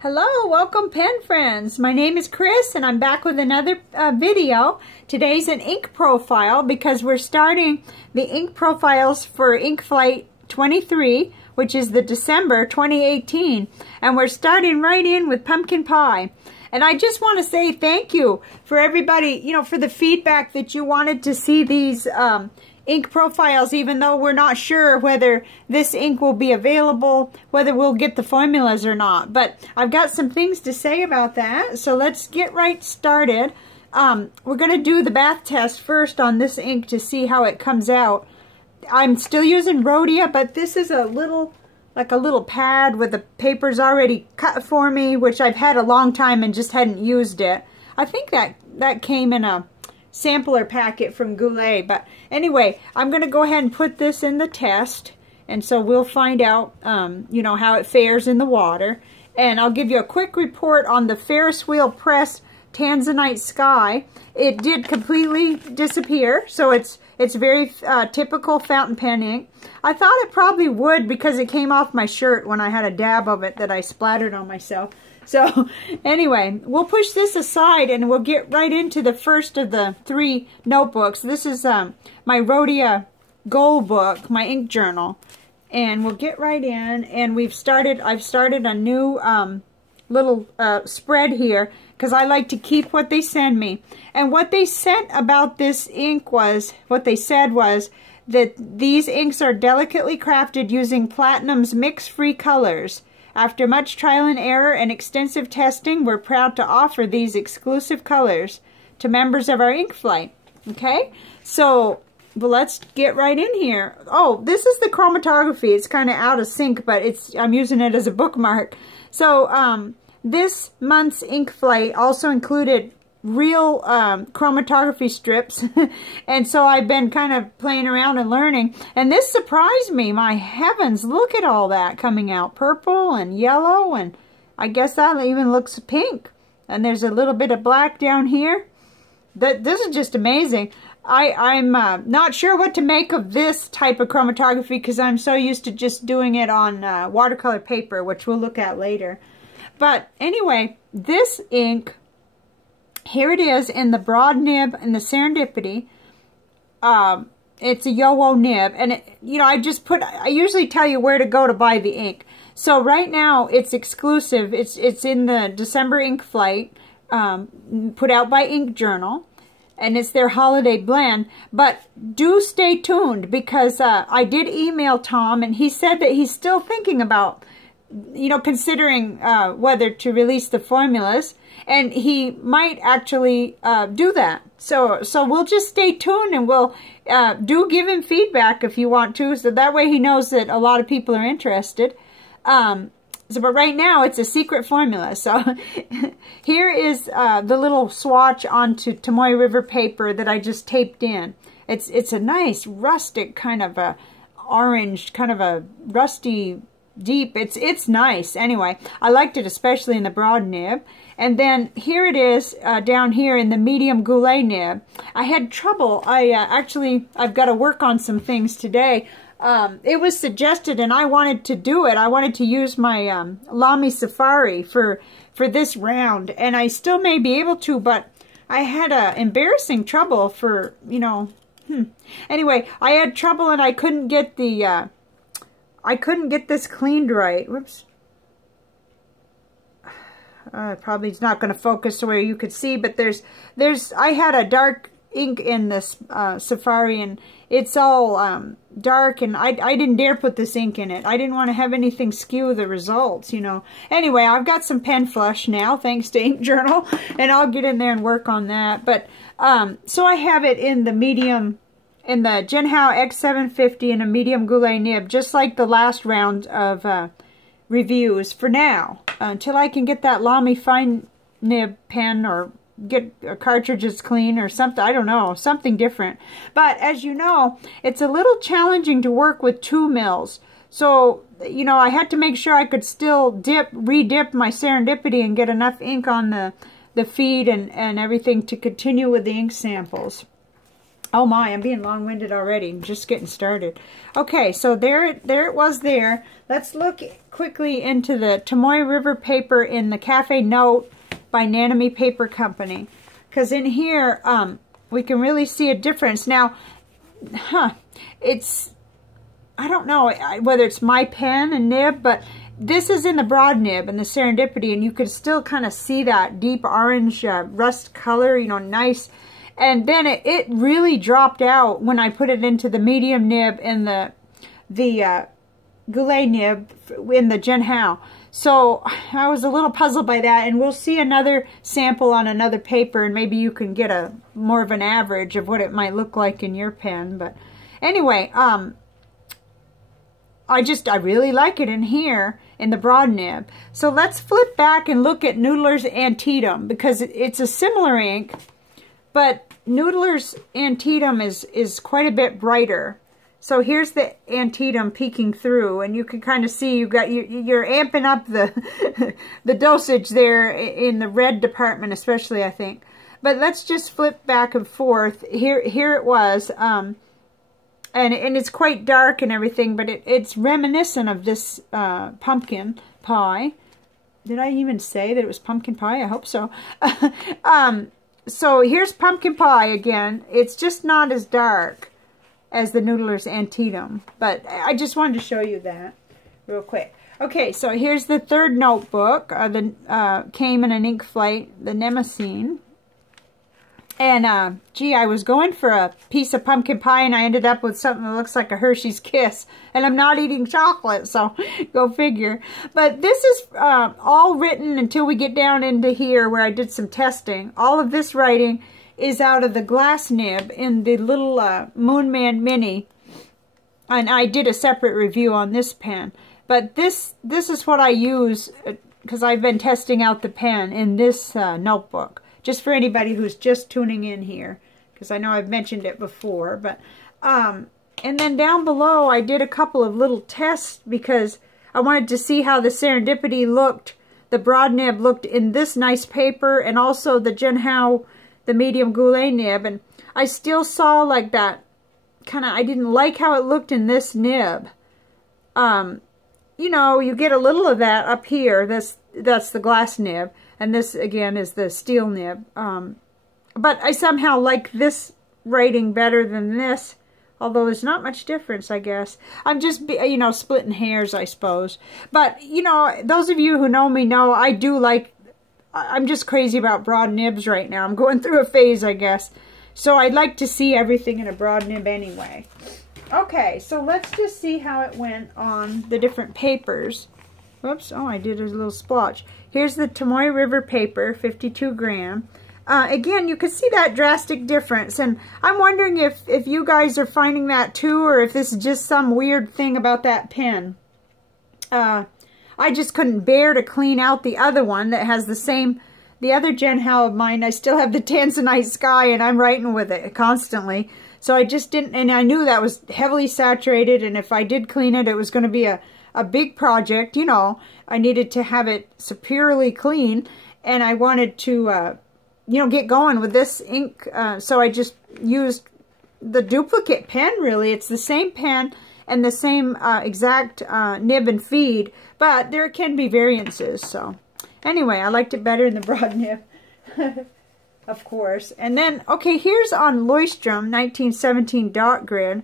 Hello, welcome pen friends. My name is Chris and I'm back with another video. Today's an ink profile because we're starting the ink profiles for Ink Flight 23, which is the December 2018. And we're starting right in with pumpkin pie. And I just want to say thank you for everybody, for the feedback that you wanted to see these ink profiles, even though we're not sure whether this ink will be available, whether we'll get the formulas or not. But I've got some things to say about that, so let's get right started. We're going to do the bath test first on this ink to see how it comes out. I'm still using Rhodia, but this is a little pad with the papers already cut for me, which I've had a long time and just hadn't used it. I think that came in a sampler packet from Goulet, but anyway, I'm going to go ahead and put this in the test, and so we'll find out, how it fares in the water, and I'll give you a quick report on the Ferris wheel press Tanzanite Sky. It did completely disappear, so it's very typical fountain pen ink. I thought it probably would because it came off my shirt when I had a dab of it that I splattered on myself. So anyway, we'll push this aside and we'll get right into the first of the three notebooks. This is my Rhodia Gold book, my ink journal. And we'll get right in, and I've started a new little spread here because I like to keep what they send me. And what they sent about this ink was, what they said was that these inks are delicately crafted using Platinum's mix-free colors. After much trial and error and extensive testing, we're proud to offer these exclusive colors to members of our ink flight. Okay, so let's get right in here. Oh, this is the chromatography. It's kind of out of sync, but I'm using it as a bookmark. So this month's ink flight also included real chromatography strips, and so I've been kind of playing around and learning, and this surprised me. My heavens, look at all that coming out, purple and yellow, and I guess that even looks pink, and there's a little bit of black down here. This is just amazing. I'm not sure what to make of this type of chromatography because I'm so used to just doing it on watercolor paper, which we'll look at later. But anyway, this ink, here it is in the broad nib and the Serendipity. It's a Yo-O nib, and I usually tell you where to go to buy the ink. So right now it's exclusive. It's in the December Ink Flight, put out by Ink Journal, and it's their holiday blend. But do stay tuned because I did email Tom, and he said that he's still thinking about, considering whether to release the formulas. And he might actually do that. So we'll just stay tuned, and we'll do give him feedback if you want to, so that way he knows that a lot of people are interested. But right now it's a secret formula. So here is the little swatch onto Tomoe River paper that I just taped in. It's a nice rustic kind of a orange, kind of a rusty deep. It's nice. Anyway, I liked it especially in the broad nib. And then here it is down here in the medium Goulet nib. I had trouble. I've got to work on some things today. It was suggested and I wanted to do it. I wanted to use my Lamy Safari for this round, and I still may be able to, but I had embarrassing trouble for, Anyway, I had trouble and I couldn't get the this cleaned right. Whoops. Probably it's not going to focus where you could see, but I had a dark ink in this Safari, and it's all dark, and I didn't dare put this ink in it. I didn't want to have anything skew the results, Anyway, I've got some pen flush now, thanks to Ink Journal, and I'll get in there and work on that. But so I have it in the medium, in the Genhao X750 in a medium Goulet nib, just like the last round of reviews for now, until I can get that Lamy fine nib pen or get cartridges clean or something. I don't know, something different. But as you know, it's a little challenging to work with 2 mils. So, I had to make sure I could still re-dip my Serendipity and get enough ink on the feed and everything to continue with the ink samples. Oh my, I'm being long-winded already. I'm just getting started. Okay, so there it was there. Let's look quickly into the Tomoe River paper in the Cafe Note by Nanami Paper Company. Because in here, we can really see a difference. Now, it's, I don't know whether it's my pen and nib, but this is in the broad nib and the Serendipity, and you can still kind of see that deep orange rust color, you know, nice. And then it really dropped out when I put it into the medium nib and the Goulet nib in the Genhao. So I was a little puzzled by that, and we'll see another sample on another paper, and maybe you can get a more of an average of what it might look like in your pen. But anyway, I really like it in here in the broad nib. So let's flip back and look at Noodler's Antietam, because it's a similar ink, but Noodler's Antietam is quite a bit brighter. So here's the Antietam peeking through, and you can kind of see you're amping up the the dosage there in the red department, especially, I think. But let's just flip back and forth. Here it was, and it's quite dark and everything, but it's reminiscent of this pumpkin pie. Did I even say that it was pumpkin pie? I hope so. So here's pumpkin pie again. It's just not as dark as the Noodler's Antietam, but I just wanted to show you that real quick. Okay, so here's the third notebook. Came in an ink flight, the Nemesine. And, gee, I was going for a piece of pumpkin pie, and I ended up with something that looks like a Hershey's Kiss. And I'm not eating chocolate, so go figure. But this is all written until we get down into here where I did some testing. All of this writing is out of the glass nib in the little Moonman Mini. And I did a separate review on this pen. But this is what I use, because I've been testing out the pen in this notebook. Just for anybody who's just tuning in here, because I know I've mentioned it before. But and then down below I did a couple of little tests because I wanted to see how the Serendipity looked, the broad nib looked in this nice paper, and also the Genhao, the medium Goulet nib. And I still saw like that kind of, I didn't like how it looked in this nib. You know, you get a little of that up here. That's the glass nib. And this, again, is the steel nib. But I somehow like this writing better than this, although there's not much difference, I guess. I'm just, you know, splitting hairs, I suppose. But, you know, those of you who know me know I do like, I'm just crazy about broad nibs right now. I'm going through a phase, I guess. So I'd like to see everything in a broad nib anyway. Okay, so let's just see how it went on the different papers. Whoops, oh, I did a little splotch. Here's the Tomoe River paper, 52 gram. Again, you can see that drastic difference, and I'm wondering if you guys are finding that too, or if this is just some weird thing about that pen. I just couldn't bear to clean out the other one that has the other Genhao of mine. I still have the Tanzanite Sky, and I'm writing with it constantly. So I just didn't, and I knew that was heavily saturated, and if I did clean it, it was going to be a big project, you know. I needed to have it superiorly clean, and I wanted to, you know, get going with this ink. So I just used the duplicate pen, really. It's the same pen and the same exact nib and feed, but there can be variances. So anyway, I liked it better in the broad nib, of course. And then, okay, here's on Leuchtturm 1917 dot grid.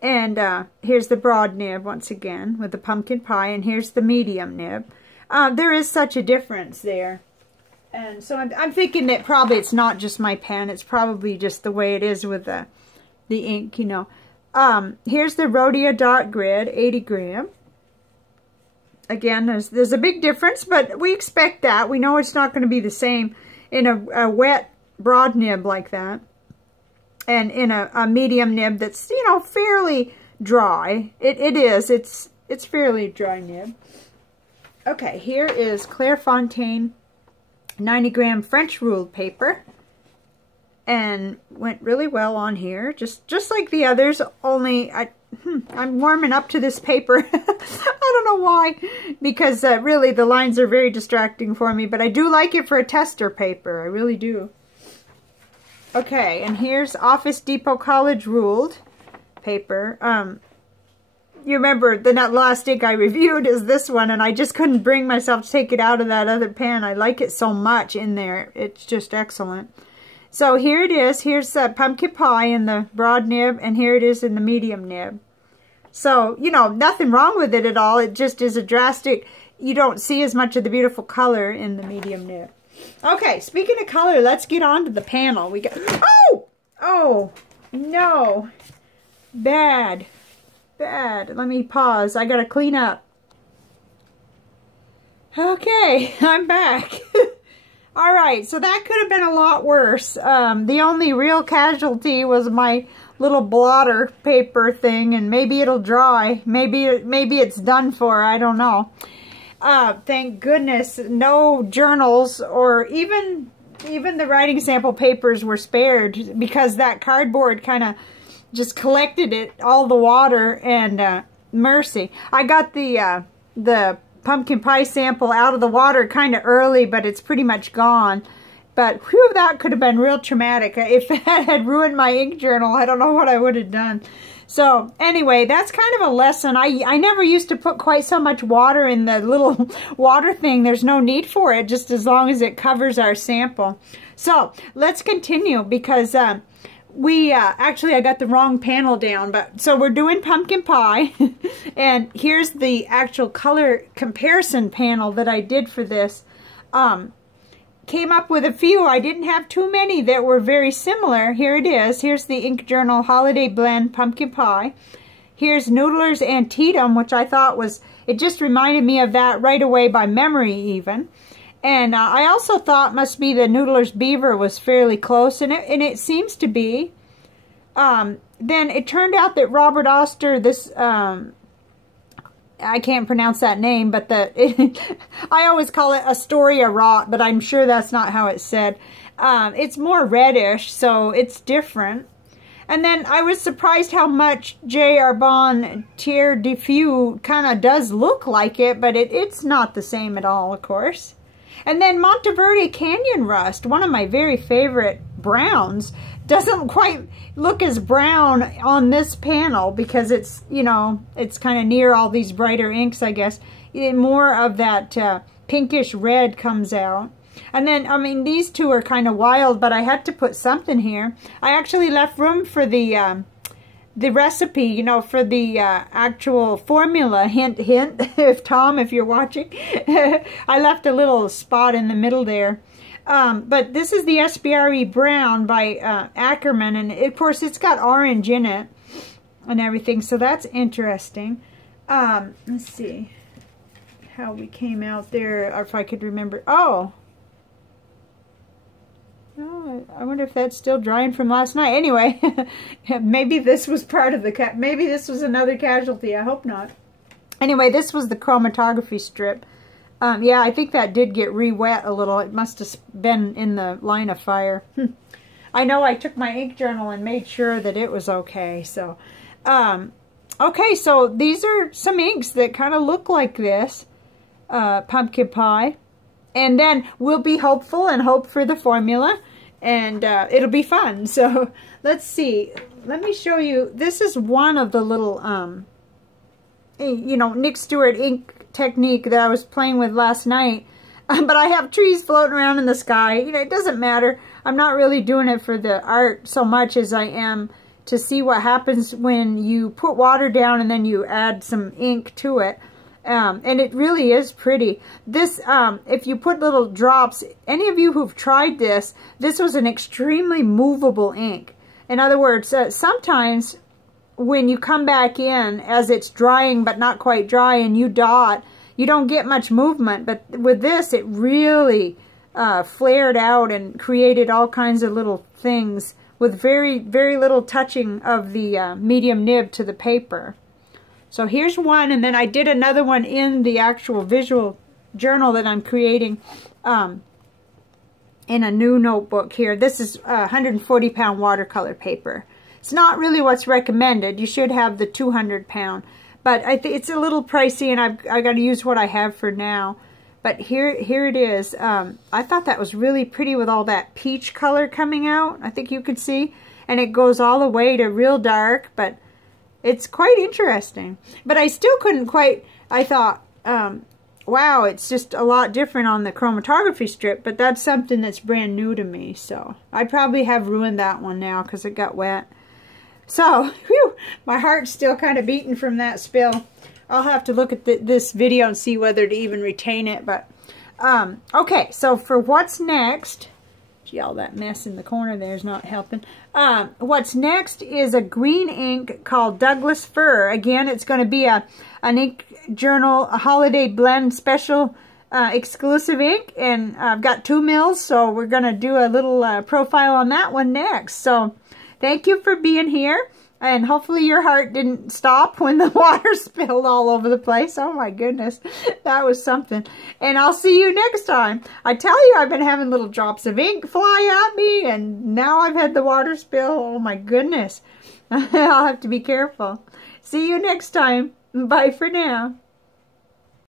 And here's the broad nib once again with the pumpkin pie, and here's the medium nib. There is such a difference there. And so I'm thinking that probably it's not just my pen, it's probably just the way it is with the ink, you know. Here's the Rhodia dot grid, 80 gram. Again, there's a big difference, but we expect that. We know it's not going to be the same in a wet broad nib like that. And in a medium nib that's, you know, fairly dry. It is. It's fairly dry nib. Okay, here is Clairefontaine 90 gram French ruled paper. And went really well on here. Just like the others, only I'm warming up to this paper. I don't know why. Because really the lines are very distracting for me. But I do like it for a tester paper. I really do. Okay, and here's Office Depot College Ruled paper. You remember the last ink I reviewed is this one, and I just couldn't bring myself to take it out of that other pen. I like it so much in there. It's just excellent. So here it is. Here's pumpkin pie in the broad nib, and here it is in the medium nib. So, you know, nothing wrong with it at all. It just is a drastic, you don't see as much of the beautiful color in the medium nib. Okay, speaking of color, let's get on to the panel. We got, oh, no, bad. Let me pause. I gotta clean up. Okay, I'm back. All right, so that could have been a lot worse. The only real casualty was my little blotter paper thing, and maybe it'll dry. Maybe it's done for. I don't know. Thank goodness, no journals or even the writing sample papers were spared, because that cardboard kind of just collected all the water, and mercy. I got the pumpkin pie sample out of the water kind of early, but it's pretty much gone. But whew, that could have been real traumatic. If that had ruined my ink journal, I don't know what I would have done. So anyway, that's kind of a lesson. I never used to put quite so much water in the little water thing. There's no need for it, just as long as it covers our sample. So let's continue, because actually I got the wrong panel down, but so we're doing pumpkin pie. And here's the actual color comparison panel that I did for this. Came up with a few. I didn't have too many that were very similar. Here it is. Here's the Ink Journal Holiday Blend Pumpkin Pie. Here's Noodler's Antietam, which I thought was, it just reminded me of that right away by memory even. And I also thought must be the Noodler's Beaver was fairly close, and it seems to be. Then it turned out that Robert Oster, this, I can't pronounce that name, but I always call it Astoria Rot, but I'm sure that's not how it's said. It's more reddish, so it's different. And then I was surprised how much J. Arbonne Terre de Feu kind of does look like it, but it's not the same at all, of course. And then Monteverde Canyon Rust, one of my very favorite browns, doesn't quite look as brown on this panel because it's, you know, it's kind of near all these brighter inks, I guess. More of that pinkish red comes out. And then, I mean, these two are kind of wild, but I had to put something here. I actually left room for the recipe, you know, for the actual formula, hint, hint, if you're watching. I left a little spot in the middle there. But this is the SBRE Brown by Ackerman, and of course it's got orange in it and everything, so that's interesting. Let's see how we came out there, or if I could remember. Oh, I wonder if that's still drying from last night. Anyway, maybe this was part of the, maybe this was another casualty. I hope not. Anyway, this was the chromatography strip. Yeah, I think that did get re-wet a little. It must have been in the line of fire. I know I took my ink journal and made sure that it was okay. So, okay, so these are some inks that kind of look like this. Pumpkin pie. And then we'll be hopeful and hope for the formula. And it'll be fun. So, let's see. Let me show you. This is one of the little, you know, Nick Stewart ink technique that I was playing with last night. But I have trees floating around in the sky. You know, it doesn't matter. I'm not really doing it for the art so much as I am to see what happens when you put water down and then you add some ink to it. And it really is pretty. This, if you put little drops, any of you who've tried this, this was an extremely movable ink. In other words, sometimes when you come back in as it's drying but not quite dry and you dot, you don't get much movement. But with this, it really flared out and created all kinds of little things with very, very little touching of the medium nib to the paper. So here's one, and then I did another one in the actual visual journal that I'm creating in a new notebook here. This is 140-pound watercolor paper. It's not really what's recommended. You should have the 200-pound. But I think it's a little pricey, and I got to use what I have for now. But here it is. I thought that was really pretty with all that peach color coming out. I think you could see. And it goes all the way to real dark, but it's quite interesting. But I still couldn't quite, I thought, wow, it's just a lot different on the chromatography strip, but that's something that's brand new to me. So I probably have ruined that one now because it got wet. So, whew, my heart's still kind of beating from that spill. I'll have to look at this video and see whether to even retain it. But, okay, so for what's next, gee, all that mess in the corner there is not helping. What's next is a green ink called Douglas Fir. Again, it's going to be an ink journal, a holiday blend special exclusive ink. And I've got 2 mils, so we're going to do a little profile on that one next. So, thank you for being here. And hopefully your heart didn't stop when the water spilled all over the place. Oh my goodness, that was something. And I'll see you next time. I tell you, I've been having little drops of ink fly at me, and now I've had the water spill. Oh my goodness. I'll have to be careful. See you next time. Bye for now.